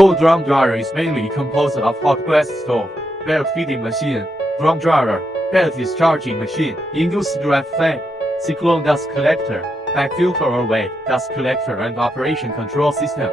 Cold drum dryer is mainly composed of hot glass stove, belt feeding machine, drum dryer, belt discharging machine, induced draft fan, cyclone dust collector, bag filter or wet dust collector and operation control system.